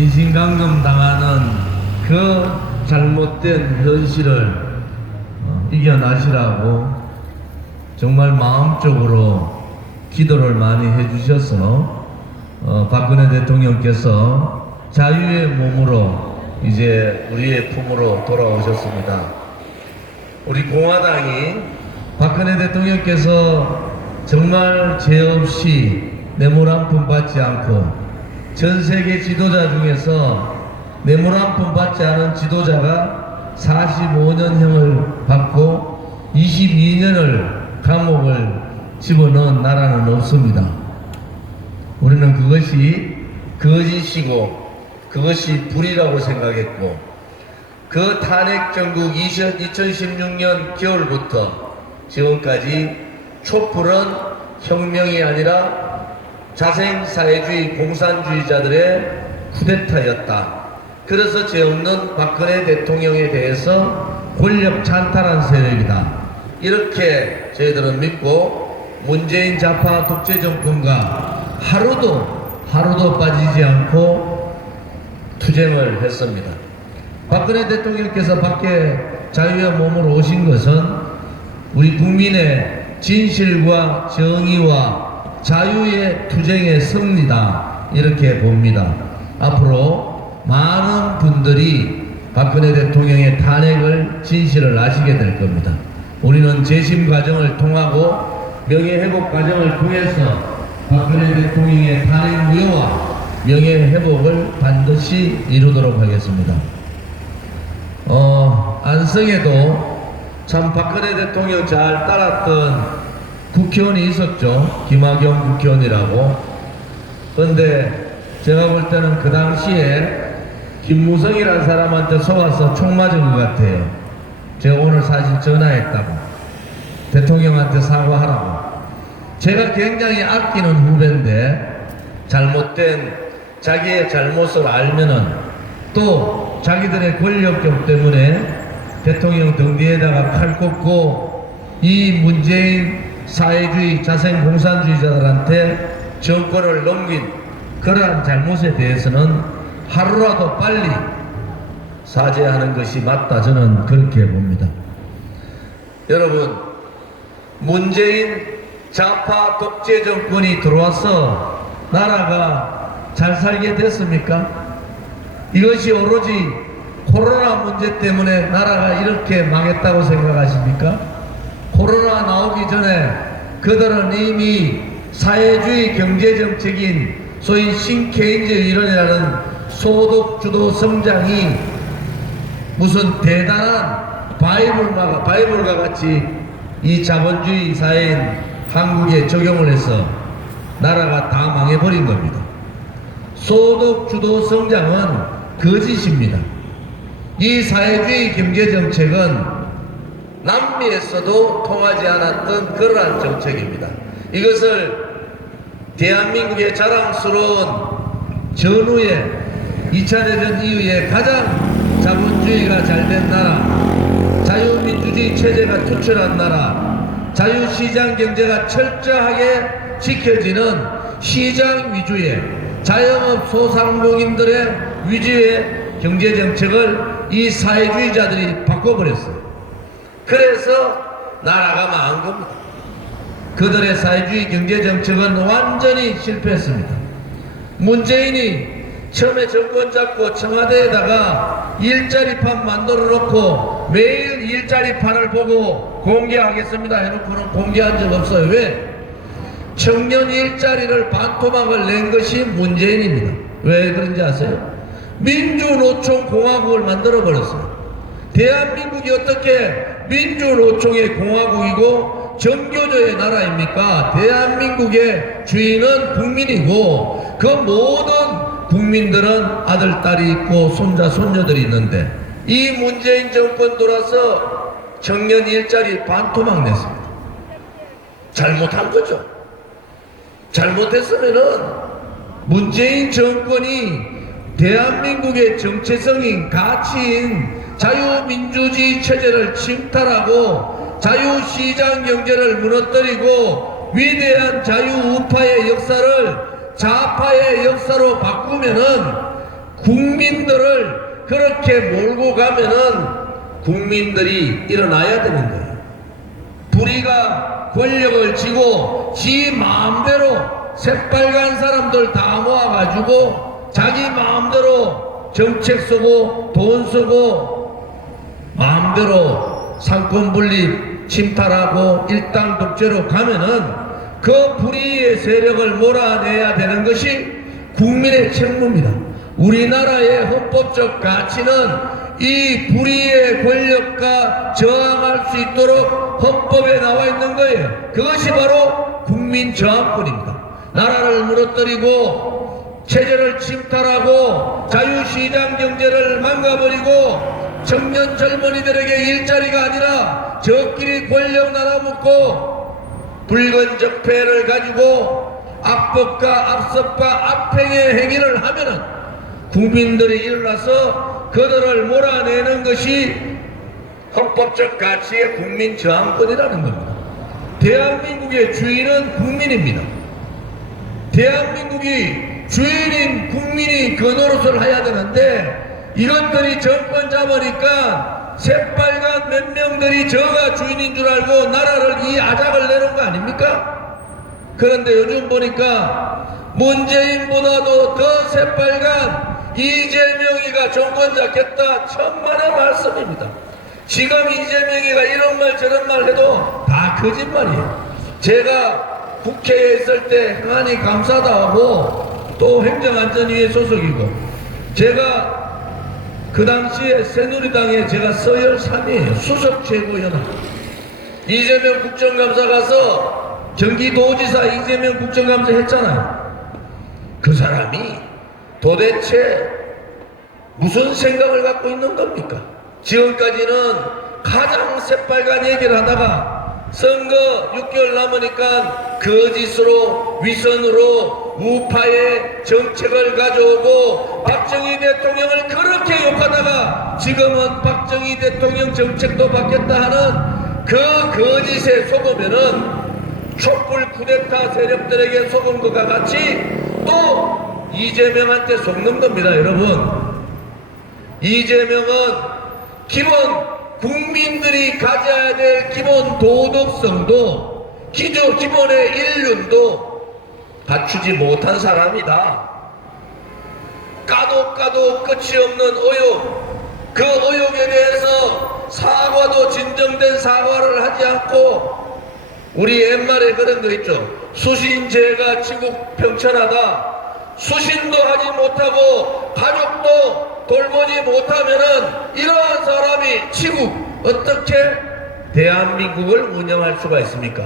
인신강금 당하는 그 잘못된 현실을 이겨나시라고 정말 마음적으로 기도를 많이 해주셔서 박근혜 대통령께서 자유의 몸으로 이제 우리의 품으로 돌아오셨습니다. 우리 공화당이 박근혜 대통령께서 정말 죄 없이 뇌물 한 푼 받지 않고 전 세계 지도자 중에서 뇌물 한 푼 받지 않은 지도자가 45년형을 받고 22년을 감옥을 집어넣은 나라는 없습니다. 우리는 그것이 거짓이고 그것이 불이라고 생각했고, 그 탄핵 정국 2016년 겨울부터 지금까지 촛불은 혁명이 아니라 자생사회주의 공산주의자들의 쿠데타였다. 그래서 죄 없는 박근혜 대통령에 대해서 권력 찬탈한 세력이다. 이렇게 저희들은 믿고 문재인 좌파 독재 정권과 하루도 빠지지 않고 투쟁을 했습니다. 박근혜 대통령께서 밖에 자유의 몸으로 오신 것은 우리 국민의 진실과 정의와 자유의 투쟁의 승리다, 이렇게 봅니다. 앞으로 많은 분들이 박근혜 대통령의 탄핵을 진실을 아시게 될 겁니다. 우리는 재심 과정을 통하고 명예회복 과정을 통해서 박근혜 대통령의 탄핵 무효와 명예회복을 반드시 이루도록 하겠습니다. 안성에도 참 박근혜 대통령 잘 따랐던 국회의원이 있었죠. 김학용 국회의원이라고. 그런데 제가 볼 때는 그 당시에 김무성이라는 사람한테 속아서 총 맞은 것 같아요. 제가 오늘 사실 전화했다고, 대통령한테 사과하라고. 제가 굉장히 아끼는 후배인데 잘못된 자기의 잘못을 알면은 또 자기들의 권력욕 때문에 대통령 등 뒤에다가 칼 꽂고 이 문재인 사회주의 자생공산주의자들한테 정권을 넘긴 그러한 잘못에 대해서는 하루라도 빨리 사죄하는 것이 맞다, 저는 그렇게 봅니다. 여러분, 문재인 좌파 독재 정권이 들어와서 나라가 잘 살게 됐습니까? 이것이 오로지 코로나 문제 때문에 나라가 이렇게 망했다고 생각하십니까? 코로나 나오기 전에 그들은 이미 사회주의 경제정책인 소위 신케인즈 이론이라는 소득주도 성장이 무슨 대단한 바이블과 같이 이 자본주의 사회인 한국에 적용을 해서 나라가 다 망해버린 겁니다. 소득주도 성장은 거짓입니다. 이 사회주의 경제정책은 남미에서도 통하지 않았던 그러한 정책입니다. 이것을 대한민국의 자랑스러운 전후에 2차 대전 이후에 가장 자본주의가 잘된 나라, 자유민주주의 체제가 투철한 나라, 자유시장 경제가 철저하게 지켜지는 시장 위주의 자영업 소상공인들의 위주의 경제정책을 이 사회주의자들이 바꿔버렸어요. 그래서 나라가 망한 겁니다. 그들의 사회주의 경제정책은 완전히 실패했습니다. 문재인이 처음에 정권 잡고 청와대에다가 일자리판 만들어 놓고 매일 일자리판을 보고 공개하겠습니다 해놓고는 공개한 적 없어요. 왜? 청년 일자리를 반토막을 낸 것이 문재인입니다. 왜 그런지 아세요? 민주노총 공화국을 만들어 버렸어요. 대한민국이 어떻게 민주노총의 공화국이고 정교조의 나라입니까? 대한민국의 주인은 국민이고 그 모든 국민들은 아들, 딸이 있고 손자, 손녀들이 있는데 이 문재인 정권 돌아서 청년 일자리 반토막 냈습니다. 잘못한 거죠. 잘못했으면은 문재인 정권이 대한민국의 정체성인 가치인 자유민주주의 체제를 침탈하고 자유시장 경제를 무너뜨리고 위대한 자유우파의 역사를 좌파의 역사로 바꾸면은 국민들을 그렇게 몰고 가면은 국민들이 일어나야 되는 거예요. 불의가 권력을 쥐고 지 마음대로 새빨간 사람들 다 모아가지고 자기 마음대로 정책 쓰고 돈 쓰고 마음대로 상권 분립 침탈하고 일당 독재로 가면은 그 불의의 세력을 몰아내야 되는 것이 국민의 책무입니다. 우리나라의 헌법적 가치는 이 불의의 권력과 저항할 수 있도록 헌법에 나와 있는 거예요. 그것이 바로 국민 저항권입니다. 나라를 무너뜨리고 체제를 침탈하고 자유시장 경제를 망가버리고 청년 젊은이들에게 일자리가 아니라 저끼리 권력 나눠먹고 붉은 적폐를 가지고 악법과 악습과 악행의 행위를 하면은 국민들이 일어나서 그들을 몰아내는 것이 헌법적 가치의 국민 저항권이라는 겁니다. 대한민국의 주인은 국민입니다. 대한민국이 주인인 국민이 그 노릇을 해야 되는데 이것들이 정권 잡으니까 새빨간 몇 명들이 저가 주인인 줄 알고 나라를 이 아작을 내는 거 아닙니까? 그런데 요즘 보니까 문재인보다도 더 새빨간 이재명이가 정권 잡겠다 천만의 말씀입니다. 지금 이재명이가 이런 말 저런 말 해도 다 거짓말이에요. 제가 국회에 있을 때 항안이 감사다 하고 또 행정안전위에 소속이고 제가 그 당시에 새누리당에 제가 서열 3위에요. 수석 최고위원. 이재명 국정감사 가서 경기도지사 이재명 국정감사 했잖아요. 그 사람이 도대체 무슨 생각을 갖고 있는 겁니까? 지금까지는 가장 새빨간 얘기를 하다가 선거 6개월 남으니까 거짓으로 위선으로 우파의 정책을 가져오고 박정희 대통령을 그렇게 욕하다가 지금은 박정희 대통령 정책도 받겠다 하는 그 거짓에 속으면은 촛불 쿠데타 세력들에게 속은 것과 같이 또 이재명한테 속는 겁니다. 여러분, 이재명은 기본 국민들이 가져야 될 기본 도덕성도 기본의 인륜도 갖추지 못한 사람이다. 까도 끝이 없는 의혹, 그 의혹에 대해서 사과도 진정된 사과를 하지 않고 우리 옛말에 그런 거 있죠. 수신제가 치국 평천하다. 수신도 하지 못하고 가족도 돌보지 못하면은 이러한 사람이 치국 어떻게 대한민국을 운영할 수가 있습니까?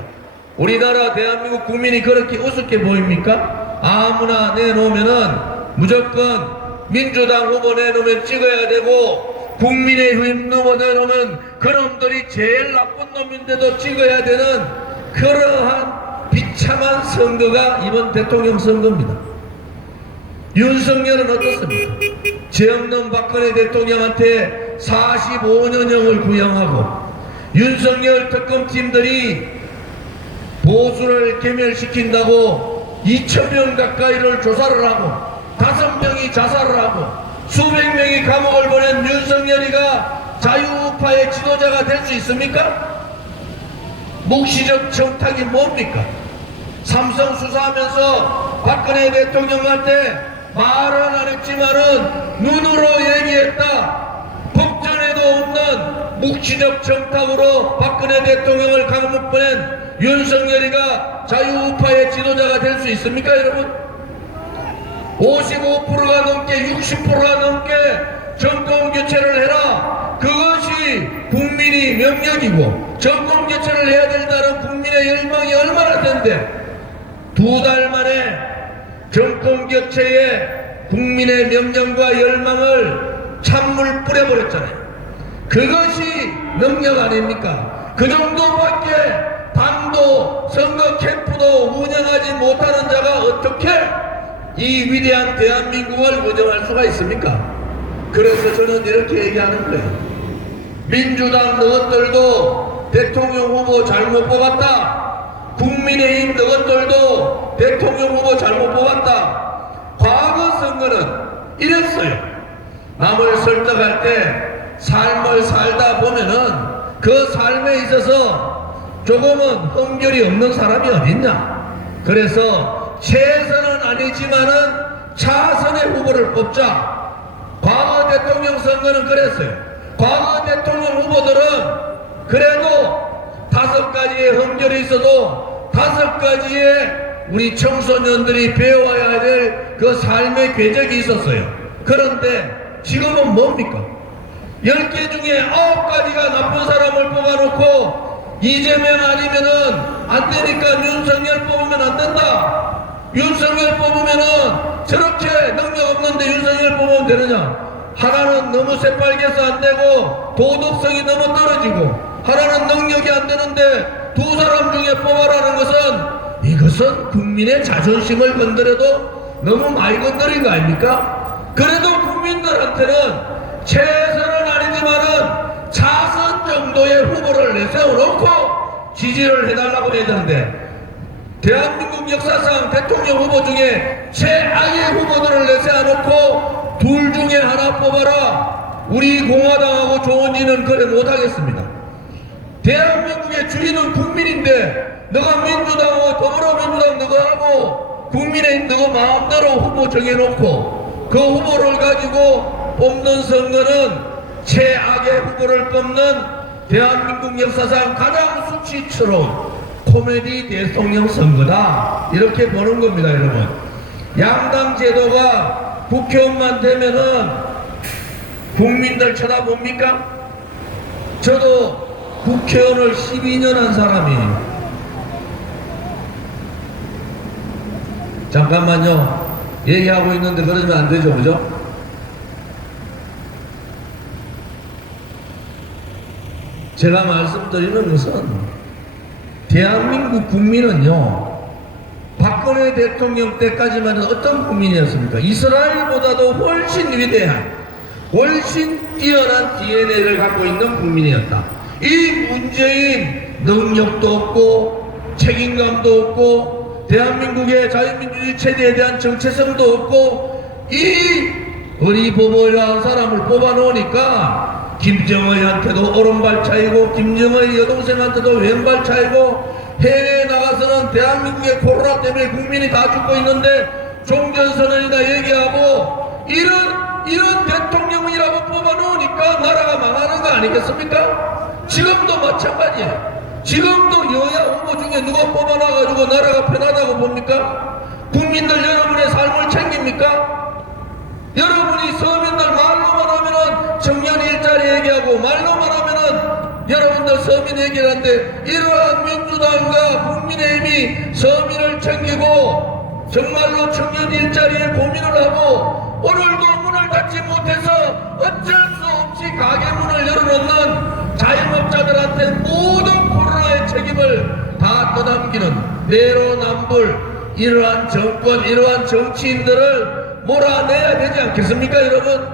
우리나라 대한민국 국민이 그렇게 우습게 보입니까? 아무나 내놓으면은 무조건 민주당 후보 내놓으면 찍어야 되고 국민의힘 후보 내놓으면 그놈들이 제일 나쁜 놈인데도 찍어야 되는 그러한 비참한 선거가 이번 대통령 선거입니다. 윤석열은 어떻습니까? 죄 없는 박근혜 대통령한테 45년형을 구형하고 윤석열 특검팀들이 보수를 괴멸시킨다고 2,000명 가까이를 조사를 하고 5명이 자살을 하고 수백 명이 감옥을 보낸 윤석열이가 자유우파의 지도자가 될 수 있습니까? 묵시적 청탁이 뭡니까? 삼성 수사하면서 박근혜 대통령한테 말은 안 했지만은 눈으로 얘기했다. 법전에도 없는 묵시적 청탁으로 박근혜 대통령을 감옥 보낸 윤석열이가 자유우파의 지도자가 될 수 있습니까, 여러분? 55%가 넘게 60%가 넘게 정권 교체를 해라. 그것이 국민이 명령이고 정권 교체를 해야 된다는 국민의 열망이 얼마나 된데 2달 만에 정권 교체에 국민의 명령과 열망을 찬물 뿌려버렸잖아요. 그것이 능력 아닙니까? 그 정도밖에 당도 선거 캠프도 운영하지 못하는 자가 어떻게 이 위대한 대한민국을 운영할 수가 있습니까? 그래서 저는 이렇게 얘기하는 거예요. 민주당 너희들도 대통령 후보 잘못 뽑았다. 국민의힘 너희들도 대통령 후보 잘못 뽑았다. 과거 선거는 이랬어요. 남을 설득할 때 삶을 살다 보면은 그 삶에 있어서 조금은 흠결이 없는 사람이 어딨냐. 그래서 최선은 아니지만은 차선의 후보를 뽑자. 과거 대통령 선거는 그랬어요. 과거 대통령 후보들은 그래도 5가지의 흠결이 있어도 5가지의 우리 청소년들이 배워야 될 그 삶의 궤적이 있었어요. 그런데 지금은 뭡니까? 10개 중에 9가지가 나쁜 사람을 뽑아놓고 이재명 아니면은 안 되니까 윤석열 뽑으면 안 된다. 윤석열 뽑으면은 저렇게 능력 없는데 윤석열 뽑으면 되느냐? 하나는 너무 새빨개서 안 되고 도덕성이 너무 떨어지고 하나는 능력이 안 되는데 두 사람 중에 뽑아라는 것은 이것은 국민의 자존심을 건드려도 너무 많이 건드린 거 아닙니까? 그래도 국민들한테는 최선은 아니지만은 차선 정도의 후보를 내세워놓고 지지를 해달라고 해야 되는데 대한민국 역사상 대통령 후보 중에 최악의 후보들을 내세워놓고 둘 중에 하나 뽑아라. 우리 공화당하고 조은진은 그래 못하겠습니다. 대한민국의 주인은 국민인데 너가 민주당하고 더불어민주당 너가 하고 국민의힘 너가 마음대로 후보 정해놓고 그 후보를 가지고 뽑는 선거는 최악의 후보를 뽑는 대한민국 역사상 가장 수치스러운 코미디 대통령 선거다. 이렇게 보는 겁니다, 여러분. 양당 제도가 국회의원만 되면은 국민들 쳐다봅니까? 저도 국회의원을 12년 한 사람이에요. 잠깐만요. 얘기하고 있는데 그러면 안 되죠, 그죠? 제가 말씀드리는 것은 대한민국 국민은요, 박근혜 대통령 때까지만 어떤 국민이었습니까? 이스라엘보다도 훨씬 위대한, 훨씬 뛰어난 DNA를 갖고 있는 국민이었다. 이 문재인 능력도 없고 책임감도 없고 대한민국의 자유민주주의 체제에 대한 정체성도 없고 이 어리버버리한 사람을 뽑아놓으니까 김정의한테도 오른발 차이고 김정의 여동생한테도 왼발 차이고 해외에 나가서는 대한민국의 코로나 때문에 국민이 다 죽고 있는데 종전선언이나 얘기하고 이런 대통령이라고 뽑아놓으니까 나라가 망하는 거 아니겠습니까? 지금도 마찬가지예요. 지금도 여야 후보 중에 누가 뽑아놔가지고 나라가 편하다고 봅니까? 국민들 여러분의 삶을 챙깁니까? 여러분이 서민들 말로만 하면은 청년 일자리 얘기하고 말로만 하면은 여러분들 서민 얘기를 하는데 이러한 민주당과 국민의힘이 서민을 챙기고 정말로 청년 일자리에 고민을 하고 오늘도 문을 닫지 못해서 어쩔 수 없이 가게 문을 열어놓는 자영업자들한테 모든 코로나의 책임을 다 떠넘기는 내로남불 이러한 정권 이러한 정치인들을 몰아내야 되지 않겠습니까, 여러분?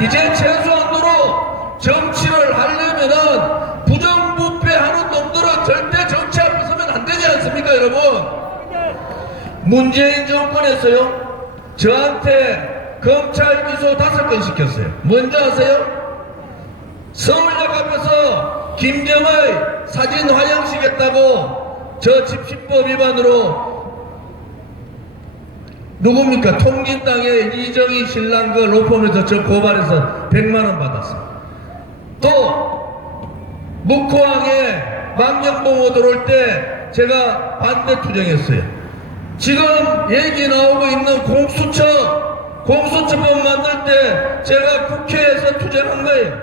이제 최소한도로 정치를 하려면은 부정부패하는 놈들은 절대 정치 앞에 서면 안 되지 않습니까, 여러분? 문재인 정권에서요, 저한테 검찰 기소 5건 시켰어요. 뭔지 아세요? 서울역 앞에서 김정의 사진 화장시켰다고 저 집시법 위반으로 누굽니까? 통진당의 이정희 신랑 그 로펌에서 저 고발해서 100만원 받았어. 또 묵호항에 망경봉호 들어올 때 제가 반대 투쟁했어요. 지금 얘기 나오고 있는 공수처법 만들 때 제가 국회에서 투쟁한 거예요.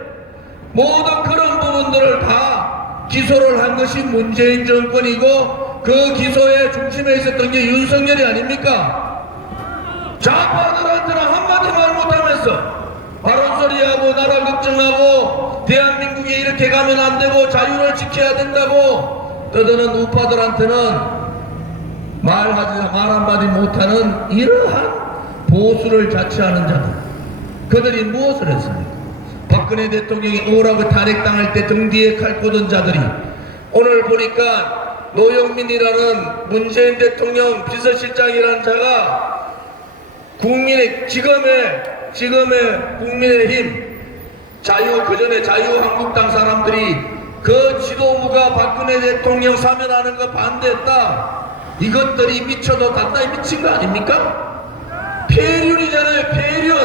모든 그런 부분들을 다 기소를 한 것이 문재인 정권이고 그 기소의 중심에 있었던 게 윤석열이 아닙니까? 좌파들한테는 한마디 말 못하면서 바른 소리하고 나라 걱정하고 대한민국에 이렇게 가면 안 되고 자유를 지켜야 된다고 떠드는 우파들한테는 말 한마디 못하는 이러한 보수를 자처하는 자들, 그들이 무엇을 했습니까? 박근혜 대통령이 오라고 탄핵당할 때 등 뒤에 칼 꽂은 자들이 오늘 보니까 노영민이라는 문재인 대통령 비서실장이라는 자가 국민의 지금의 지금의 국민의힘 그전에 자유한국당 사람들이 그 지도부가 박근혜 대통령 사면하는 거 반대했다. 이것들이 미쳐도 단단히 미친 거 아닙니까? 폐륜이잖아요. 폐륜.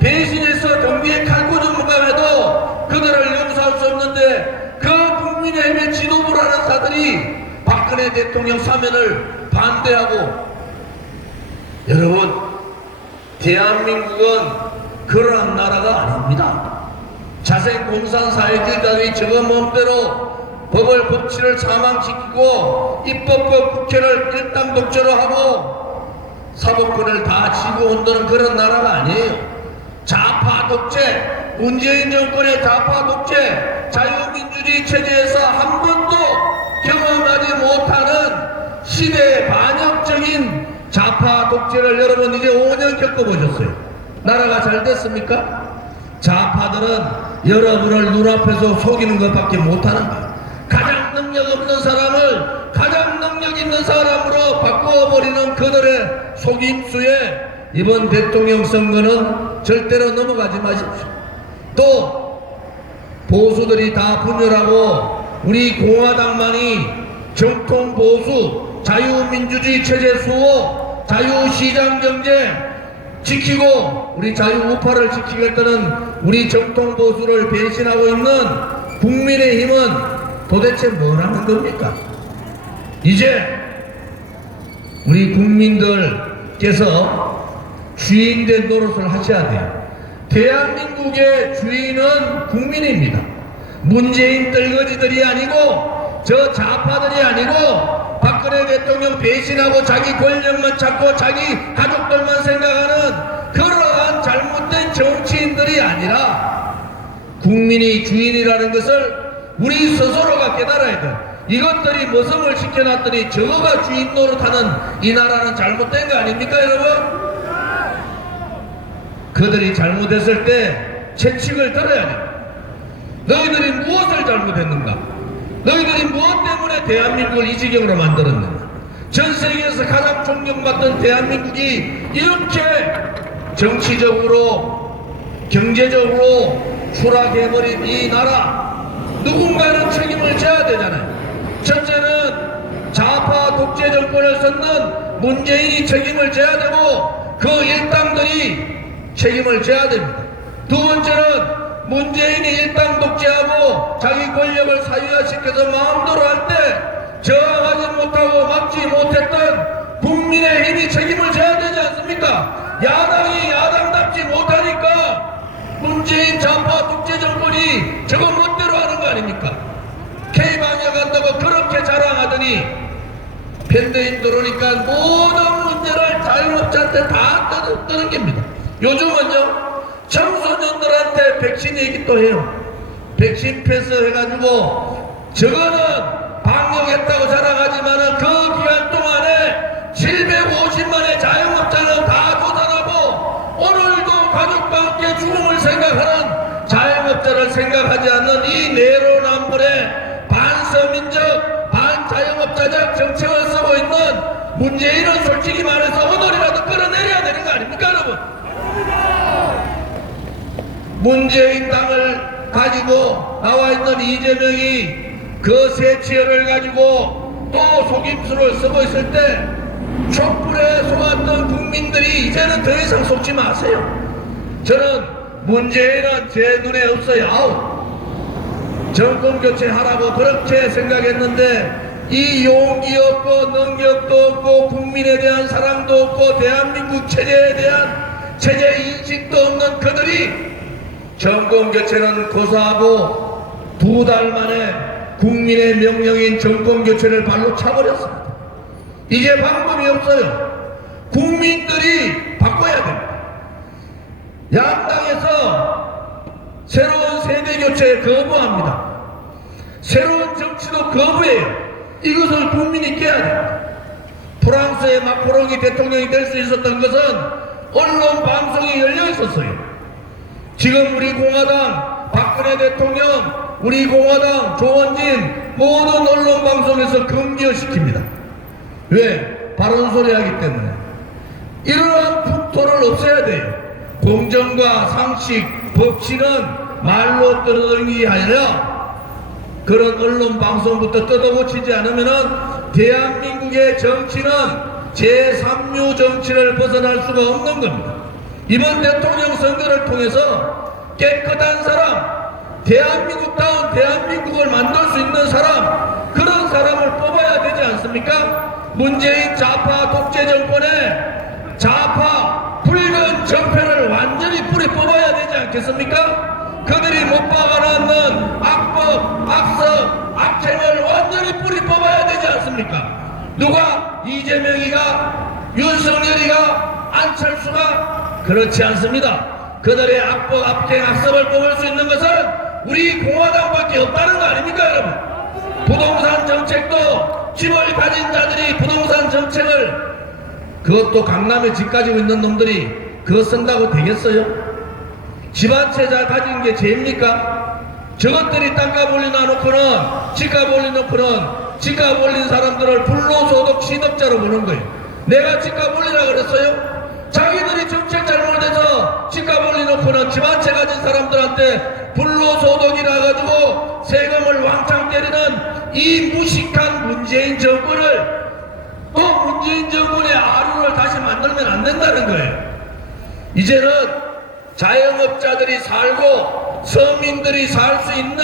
배신해서 경기에 칼꽂은 무감해도 그들을 용서할 수 없는데 그 국민의힘의 지도부라는 사들이 박근혜 대통령 사면을 반대하고, 여러분, 대한민국은 그러한 나라가 아닙니다. 자생공산사회주의자들이 저거 몸대로 법치를 사망시키고 입법부 국회를 일당독재로 하고 사법권을 다 쥐고 온다는 그런 나라가 아니에요. 좌파 독재, 문재인 정권의 좌파 독재, 자유민주주의 체제에서 한 번도 경험하지 못하는 시대의 반역적인 좌파 독재를 여러분 이제 5년 겪어보셨어요. 나라가 잘 됐습니까? 좌파들은 여러분을 눈앞에서 속이는 것밖에 못하는 거예요. 가장 능력 없는 사람을 가장 능력 있는 사람으로 바꾸어버리는 그들의 속임수에 이번 대통령 선거는 절대로 넘어가지 마십시오. 또 보수들이 다 분열하고 우리 공화당만이 정통 보수, 자유민주주의 체제 수호, 자유시장경제 지키고 우리 자유우파를 지키겠다는 우리 정통 보수를 배신하고 있는 국민의힘은 도대체 뭘 하는 겁니까? 이제 우리 국민들께서 주인된 노릇을 하셔야 돼요. 대한민국의 주인은 국민입니다. 문재인 떨거지들이 아니고 저 좌파들이 아니고 박근혜 대통령 배신하고 자기 권력만 찾고 자기 가족들만 생각하는 그러한 잘못된 정치인들이 아니라 국민이 주인이라는 것을 우리 스스로가 깨달아야 돼. 이것들이 머슴을 시켜놨더니 저거가 주인 노릇하는 이 나라는 잘못된 거 아닙니까, 여러분? 그들이 잘못했을 때 채찍을 들어야 돼. 너희들이 무엇을 잘못했는가? 너희들이 무엇 때문에 대한민국을 이 지경으로 만들었는가? 전 세계에서 가장 존경받던 대한민국이 이렇게 정치적으로 경제적으로 추락해버린 이 나라, 누군가는 책임을 져야 되잖아요. 첫째는 좌파 독재 정권을 썼는 문재인이 책임을 져야 되고 그 일당들이 책임을 져야 됩니다. 두 번째는 문재인이 일당 독재하고 자기 권력을 사유화시켜서 마음대로 할 때 저항하지 못하고 막지 못했던 국민의힘이 책임을 져야 되지 않습니까? 야당이 야당답지 못하니까 문재인 좌파 독재 정권이 저거 멋대로 하는 거 아닙니까? K방역 한다고 그렇게 자랑하더니 팬데믹 들어오니까 모든 문제를 자영업자한테 다 떠넘깁니다. 요즘은요, 청소년들한테 백신 얘기 또 해요. 백신 패스 해가지고 저거는 방역했다고 자랑하지만은 그 기간 동안에 750만의 자영업자는 다 조사하고 오늘도 가족과 함께 죽음을 생각하는 자영업자를 생각하지 않는 이 내로남불의 반서민적 반자영업자적 정책을 쓰고 있는 문재인은 솔직히 말해서 오늘이라도 끌어내려야 되는 거 아닙니까, 여러분? 문재인 당을 가지고 나와 있는 이재명이 그 세치열을 가지고 또 속임수를 쓰고 있을 때 촛불에 속았던 국민들이 이제는 더 이상 속지 마세요. 저는 문재인은 제 눈에 없어요. 아웃. 정권 교체하라고 그렇게 생각했는데 이 용기 없고 능력도 없고 국민에 대한 사랑도 없고 대한민국 체제에 대한 체제 인식도 없는 그들이 정권 교체는 고사하고 2달 만에 국민의 명령인 정권 교체를 발로 차버렸습니다. 이제 방법이 없어요. 국민들이 바꿔야 됩니다. 양당에서 새로운 세대 교체에 거부합니다. 새로운 정치도 거부해요. 이것을 국민이 깨야 됩니다. 프랑스의 마크롱이 대통령이 될 수 있었던 것은 언론 방송이 열려 있었어요. 지금 우리 공화당 박근혜 대통령, 우리 공화당 조원진 모든 언론 방송에서 금기어시킵니다. 왜? 바른 소리 하기 때문에. 이러한 풍토를 없애야 돼요. 공정과 상식, 법치는 말로 떠들기 아니라 그런 언론 방송부터 뜯어고치지 않으면은 대한민국의 정치는 제3류 정치를 벗어날 수가 없는 겁니다. 이번 대통령 선거를 통해서 깨끗한 사람, 대한민국다운 대한민국을 만들 수 있는 사람, 그런 사람을 뽑아야 되지 않습니까? 문재인 좌파 독재 정권의 좌파 붉은 정패를 완전히 뿌리 뽑아야 되지 않겠습니까? 그들이 못 박아놨는 악법, 악성, 악행을 완전히 뿌리 뽑아야 되지 않습니까? 누가? 이재명이가? 윤석열이가? 안철수가? 그렇지 않습니다. 그들의 악법, 악행, 악성을 뽑을 수 있는 것은 우리 공화당밖에 없다는 거 아닙니까, 여러분? 부동산 정책도 집을 가진 자들이 부동산 정책을, 그것도 강남에 집 가지고 있는 놈들이 그거 쓴다고 되겠어요? 집 한 채 잘 가진 게 죄입니까? 저것들이 땅값 올려놓고는, 집값 올려놓고는, 집값 올린 사람들을 불로소득 시득자로 보는 거예요. 내가 집값 올리라 그랬어요? 자기들이 정책 잘못해서 집값 올려놓고는 집 한 채 가진 사람들한테 불로소득이라 가지고 세금을 왕창 때리는 이 무식한 문재인 정권을, 또 문재인 정권의 아루를 다시 만들면 안 된다는 거예요. 이제는 자영업자들이 살고 서민들이 살 수 있는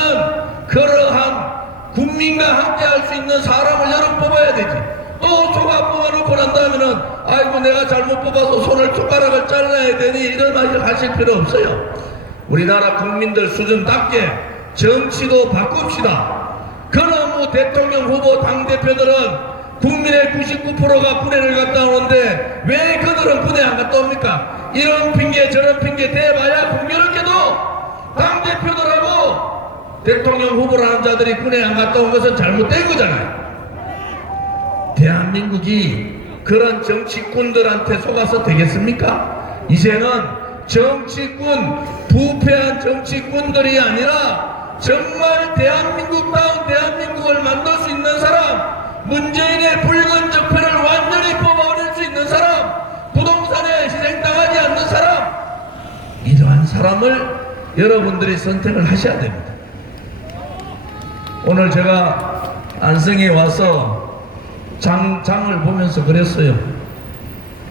그러한 국민과 함께 할 수 있는 사람을 여러 뽑아야 되지. 또 소가 뽑아놓고 난 다음에는 아이고 내가 잘못 뽑아서 손가락을 잘라야 되니 이런 말을 하실 필요 없어요. 우리나라 국민들 수준답게 정치도 바꿉시다. 그놈의 대통령 후보 당대표들은 국민의 99%가 군회를 갔다 오는데 왜 그들은 군회 안 갔다 옵니까? 이런 핑계 저런 핑계 대봐야 공교롭게도 당대표들하고 대통령 후보라는 자들이 군회 안 갔다 온 것은 잘못된 거잖아요. 대한민국이 그런 정치꾼들한테 속아서 되겠습니까? 이제는 정치꾼, 부패한 정치꾼들이 아니라 정말 대한민국다운 대한민국을 만들 수 있는 사람, 문재인의 붉은 적폐를 완전히 뽑아버릴 수 있는 사람, 부동산에 희생당하지 않는 사람, 이러한 사람을 여러분들이 선택을 하셔야 됩니다. 오늘 제가 안성에 와서 장을 보면서 그랬어요.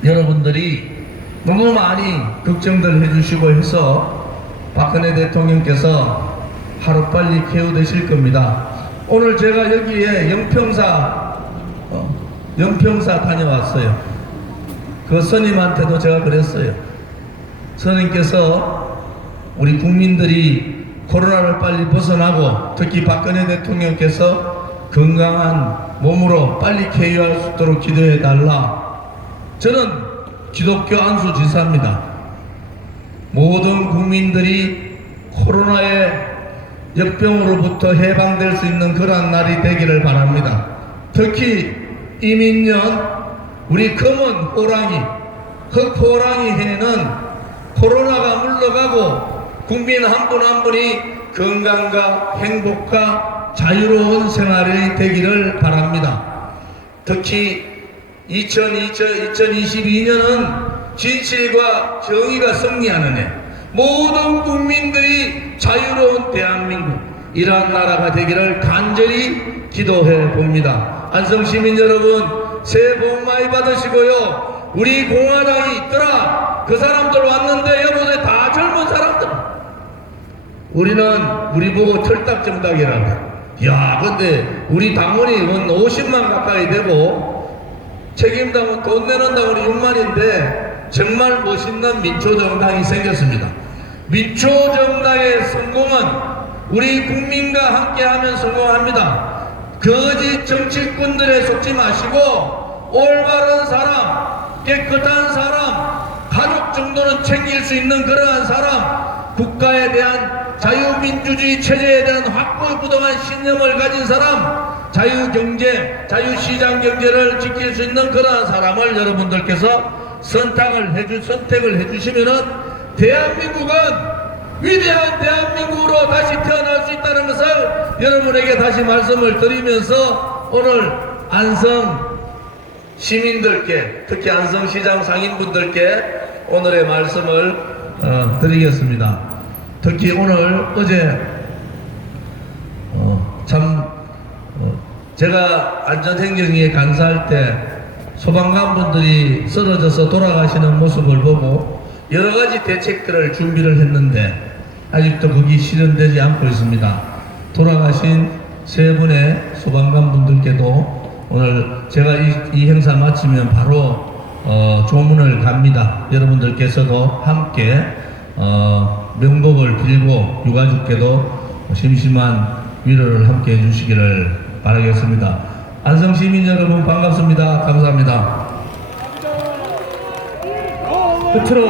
여러분들이 너무 많이 걱정들 해주시고 해서 박근혜 대통령께서 하루빨리 개우되실 겁니다. 오늘 제가 여기에 영평사 다녀왔어요. 그 스님한테도 제가 그랬어요. 스님께서 우리 국민들이 코로나를 빨리 벗어나고 특히 박근혜 대통령께서 건강한 몸으로 빨리 쾌유할 수 있도록 기도해 달라. 저는 기독교 안수 지사입니다. 모든 국민들이 코로나의 역병으로부터 해방될 수 있는 그러한 날이 되기를 바랍니다. 특히 이민년 우리 검은 호랑이, 흑호랑이 해는 코로나가 물러가고 국민 한 분 한 분이 건강과 행복과 자유로운 생활이 되기를 바랍니다. 특히 2022년은 진실과 정의가 승리하는 해, 모든 국민들이 자유로운 대한민국, 이러한 나라가 되기를 간절히 기도해 봅니다. 안성시민 여러분, 새해 복 많이 받으시고요. 우리 공화당이 있더라. 그 사람들 왔는데 여보세 다 젊은 사람들. 우리 보고 털딱정딱이라고. 야, 근데 우리 당원이 50만 가까이 되고 책임당은 돈 내는 당원이 6만인데 정말 멋있는 민초정당이 생겼습니다. 민초정당의 성공은 우리 국민과 함께하면 성공합니다. 거짓 정치꾼들에 속지 마시고 올바른 사람, 깨끗한 사람, 가족 정도는 챙길 수 있는 그러한 사람, 국가에 대한 자유민주주의 체제에 대한 확고부동한 신념을 가진 사람, 자유경제, 자유시장 경제를 지킬 수 있는 그러한 사람을 여러분들께서 선택을 해주시면은 대한민국은 위대한 대한민국으로 다시 태어날 수 있다는 것을 여러분에게 다시 말씀을 드리면서 오늘 안성 시민들께, 특히 안성시장 상인분들께 오늘의 말씀을 드리겠습니다. 특히 오늘 어제 제가 안전행정위에 간사할 때 소방관분들이 쓰러져서 돌아가시는 모습을 보고 여러 가지 대책들을 준비를 했는데 아직도 거기 실현되지 않고 있습니다. 돌아가신 세 분의 소방관분들께도 오늘 제가 이 행사 마치면 바로 조문을 갑니다. 여러분들께서도 함께 명복을 빌고 유가족께도 심심한 위로를 함께 해주시기를 바라겠습니다. 안성시민 여러분 반갑습니다. 감사합니다. 끝으로